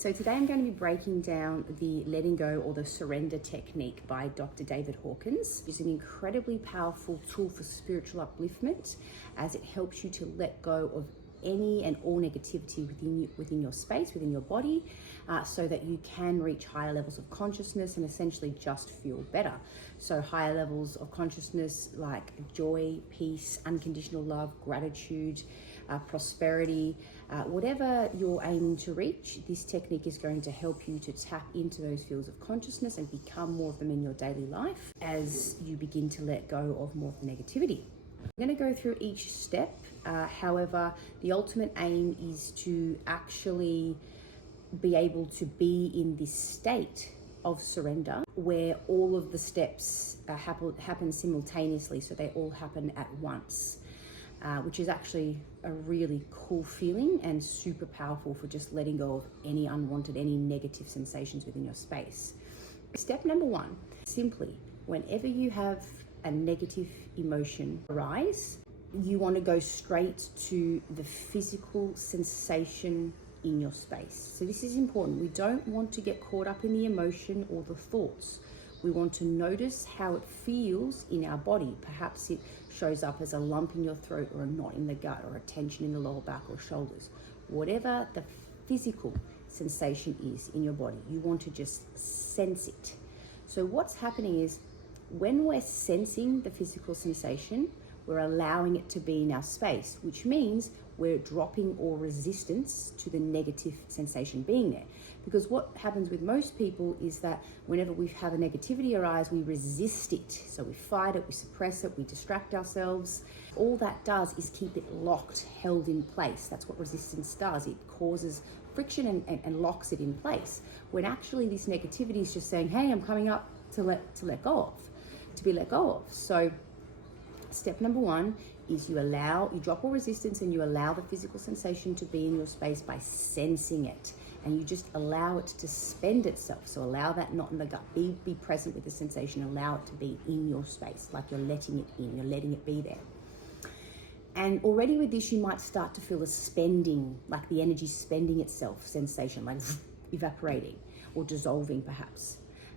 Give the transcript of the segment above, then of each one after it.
So today I'm going to be breaking down the letting go or the surrender technique by Dr. David Hawkins. It's an incredibly powerful tool for spiritual upliftment as it helps you to let go of any and all negativity within your space, within your body, so that you can reach higher levels of consciousness and essentially just feel better. So higher levels of consciousness like joy, peace, unconditional love, gratitude, prosperity, whatever you're aiming to reach, this technique is going to help you to tap into those fields of consciousness and become more of them in your daily life as you begin to let go of more of the negativity. I'm going to go through each step. However, the ultimate aim is to actually be able to be in this state of surrender where all of the steps happen simultaneously, so they all happen at once. Which is actually a really cool feeling and super powerful for just letting go of any unwanted, any negative sensations within your space. Step number one, simply, whenever you have a negative emotion arise, you want to go straight to the physical sensation in your space. So this is important. We don't want to get caught up in the emotion or the thoughts. We want to notice how it feels in our body. Perhaps it shows up as a lump in your throat or a knot in the gut or a tension in the lower back or shoulders. Whatever the physical sensation is in your body, you want to just sense it. So what's happening is when we're sensing the physical sensation, we're allowing it to be in our space, which means we're dropping all resistance to the negative sensation being there. Because what happens with most people is that whenever we have a negativity arise, we resist it. So we fight it, we suppress it, we distract ourselves. All that does is keep it locked, held in place. That's what resistance does. It causes friction and locks it in place. When actually this negativity is just saying, hey, I'm coming up to let go of, to be let go of. So step number one is you drop all resistance and you allow the physical sensation to be in your space by sensing it. And you just allow it to spend itself. So allow that knot in the gut, be present with the sensation, allow it to be in your space, like you're letting it in, you're letting it be there. And already with this, you might start to feel a spending, like the energy spending itself sensation, like evaporating or dissolving perhaps.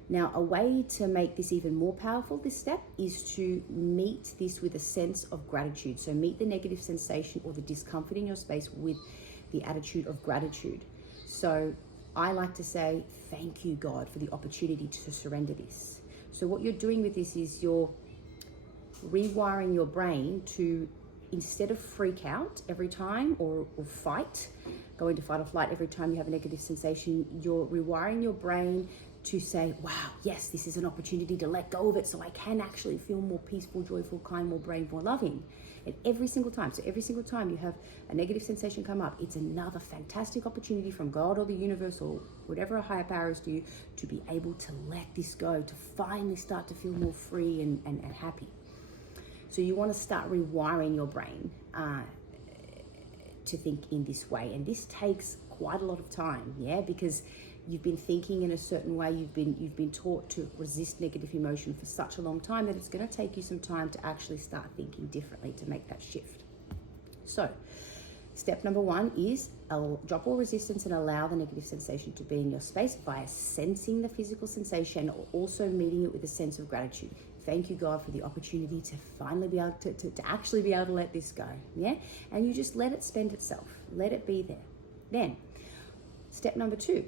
Now, a way to make this even more powerful, this step, is to meet this with a sense of gratitude. So meet the negative sensation or the discomfort in your space with the attitude of gratitude. So I like to say, thank you, God, for the opportunity to surrender this. So what you're doing with this is you're rewiring your brain to, instead of freak out every time or fight, go into fight or flight every time you have a negative sensation, you're rewiring your brain to say, wow, yes, this is an opportunity to let go of it so I can actually feel more peaceful, joyful, kind, more brave, more loving. And every single time, so every single time you have a negative sensation come up, it's another fantastic opportunity from God or the universe or whatever a higher power is to you to be able to let this go, to finally start to feel more free and happy. So you want to start rewiring your brain to think in this way. And this takes quite a lot of time, because you've been thinking in a certain way, you've been taught to resist negative emotion for such a long time that it's going to take you some time to actually start thinking differently to make that shift. So step number one is drop all resistance and allow the negative sensation to be in your space via sensing the physical sensation, or also meeting it with a sense of gratitude. Thank you, God, for the opportunity to finally be able to actually be able to let this go. And you just let it spend itself, let it be there. Then step number two,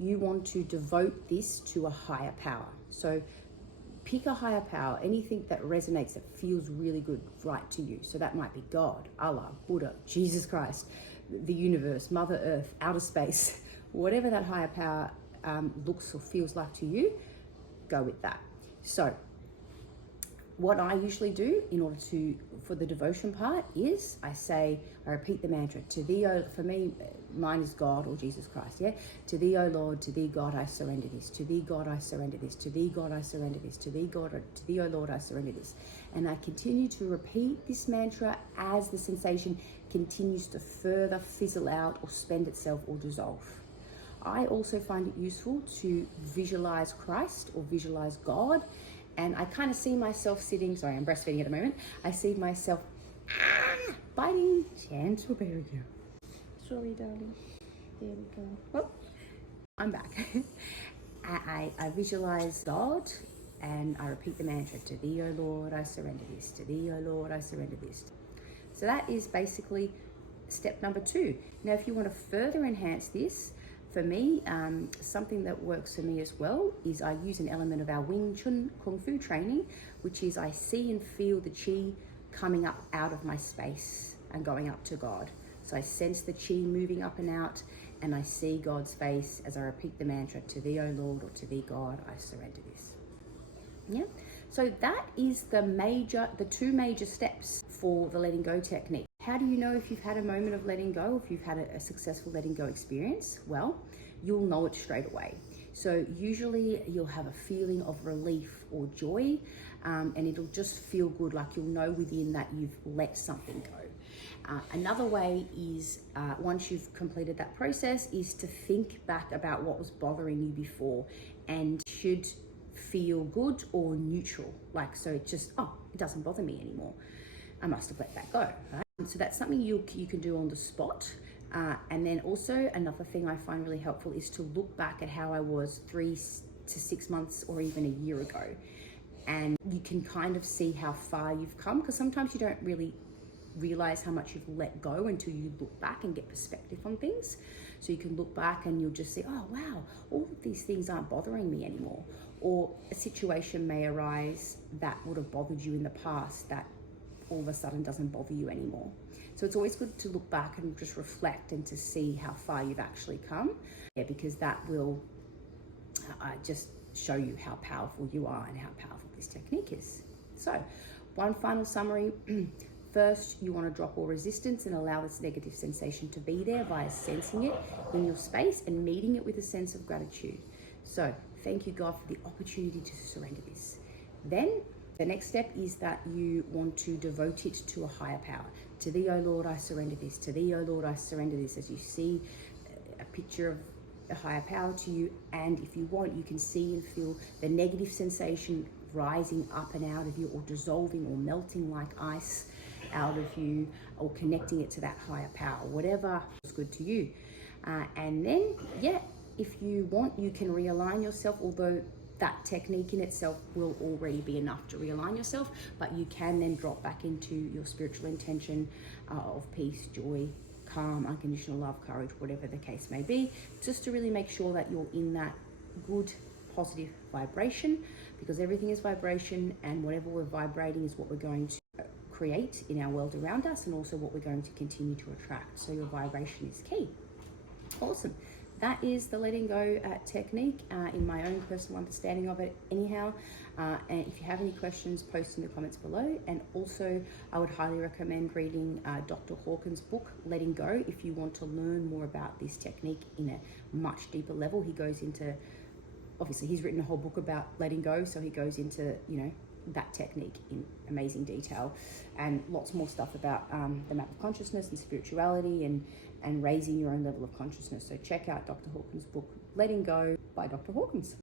you want to devote this to a higher power. So pick a higher power, anything that resonates, that feels really good, right to you. So that might be God, Allah, Buddha, Jesus Christ, the universe, Mother Earth, outer space, whatever that higher power looks or feels like to you, go with that. So what I usually do in order for the devotion part is I repeat the mantra, to thee, for me, mine is God or Jesus Christ, To thee, O Lord, to thee, God, I surrender this. To thee, God, I surrender this. To thee, God, I surrender this. To thee, to thee, O Lord, I surrender this. And I continue to repeat this mantra as the sensation continues to further fizzle out or spend itself or dissolve. I also find it useful to visualize Christ or visualize God. And I kind of see myself sitting, sorry, I'm breastfeeding at the moment. I see myself biting, gentle, there we go. Sorry, darling. There we go. Oh, I'm back. I visualize God and I repeat the mantra, to thee, O Lord, I surrender this. To thee, O Lord, I surrender this. So that is basically step number 2. Now, if you want to further enhance this, for me, something that works for me as well is I use an element of our Wing Chun Kung Fu training, which is I see and feel the chi coming up out of my space and going up to God. So I sense the chi moving up and out, and I see God's face as I repeat the mantra, to thee, O Lord, or to thee, God, I surrender this. Yeah. So that is the 2 major steps for the letting go technique. How do you know if you've had a moment of letting go, if you've had a successful letting go experience? Well, you'll know it straight away. So usually you'll have a feeling of relief or joy, and it'll just feel good, like you'll know within that you've let something go. Another way is, once you've completed that process, is to think back about what was bothering you before, and should feel good or neutral. Like, so it just, it doesn't bother me anymore. I must have let that go, right? So that's something you can do on the spot. And then also another thing I find really helpful is to look back at how I was 3 to 6 months or even a year ago. And you can kind of see how far you've come, because sometimes you don't really realize how much you've let go until you look back and get perspective on things. So you can look back and you'll just see, oh wow, all of these things aren't bothering me anymore. Or a situation may arise that would have bothered you in the past that all of a sudden doesn't bother you anymore. So it's always good to look back and just reflect and to see how far you've actually come. Yeah, because that will just show you how powerful you are and how powerful this technique is. So one final summary. First, you want to drop all resistance and allow this negative sensation to be there via sensing it in your space and meeting it with a sense of gratitude. So thank you, God, for the opportunity to surrender this. Then the next step is that you want to devote it to a higher power. To thee, O Lord, I surrender this. To thee, O Lord, I surrender this. As you see a picture of a higher power to you, and if you want, you can see and feel the negative sensation rising up and out of you, or dissolving or melting like ice out of you, or connecting it to that higher power, whatever is good to you. And then, if you want, you can realign yourself, although that technique in itself will already be enough to realign yourself, but you can then drop back into your spiritual intention of peace, joy, calm, unconditional love, courage, whatever the case may be, just to really make sure that you're in that good, positive vibration, because everything is vibration, and whatever we're vibrating is what we're going to create in our world around us, and also what we're going to continue to attract. So your vibration is key. Awesome. That is the letting go technique in my own personal understanding of it anyhow. And if you have any questions, post in the comments below. And also, I would highly recommend reading Dr. Hawkins' book, Letting Go, if you want to learn more about this technique in a much deeper level. He goes into, obviously he's written a whole book about letting go, so he goes into, that technique in amazing detail, and lots more stuff about the map of consciousness and spirituality and raising your own level of consciousness. So check out Dr. Hawkins' book, Letting Go by Dr. Hawkins.